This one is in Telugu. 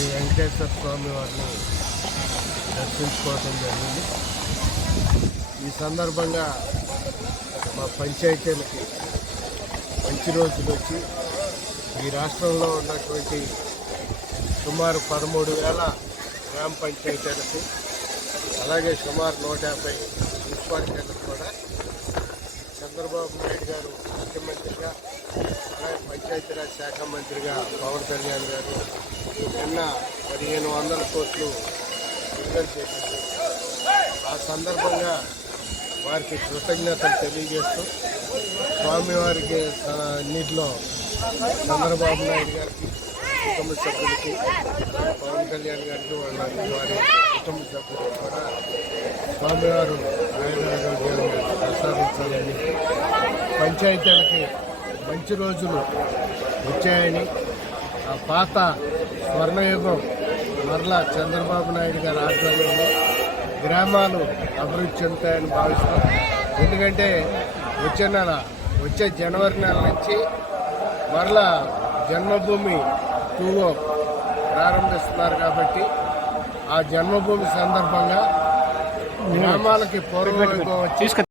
శ్రీ వెంకటేశ్వర స్వామి వారిని దర్శించుకోవడం జరిగింది. ఈ సందర్భంగా మా పంచాయతీలకి మంచి రోజులు వచ్చి ఈ రాష్ట్రంలో ఉన్నటువంటి సుమారు 13,000 గ్రామ పంచాయతీలకు అలాగే సుమారు 150 మున్సిపాలిటీలకు కూడా చంద్రబాబు నాయుడు గారు ముఖ్యమంత్రిగా అలాగే పంచాయతీరాజ్ శాఖ మంత్రిగా పవన్ కళ్యాణ్ గారు నిన్న 1,500 కోట్లు విడుదల చేసింది. ఆ సందర్భంగా వారికి కృతజ్ఞతలు తెలియజేస్తూ స్వామివారికి అన్నింటిలో చంద్రబాబు నాయుడు గారికి కుటుంబ సభ్యులకి పవన్ కళ్యాణ్ గారికి వారి కుటుంబ సభ్యులకు కూడా స్వామివారు ఆయురారోగ్యాలు ప్రసాదించాలని పంచాయతీలకి మంచి రోజులు వచ్చాయని ఆ పాత స్వర్ణయుగం మరలా చంద్రబాబు నాయుడు గారి ఆధ్వర్యంలో గ్రామాలు అభివృద్ధి చెందుతాయని భావిస్తాం. ఎందుకంటే వచ్చే జనవరి నెల నుంచి మరలా జన్మభూమి 2 ప్రారంభిస్తున్నారు కాబట్టి ఆ జన్మభూమి సందర్భంగా గ్రామాలకి పూర్వవైభవం వచ్చి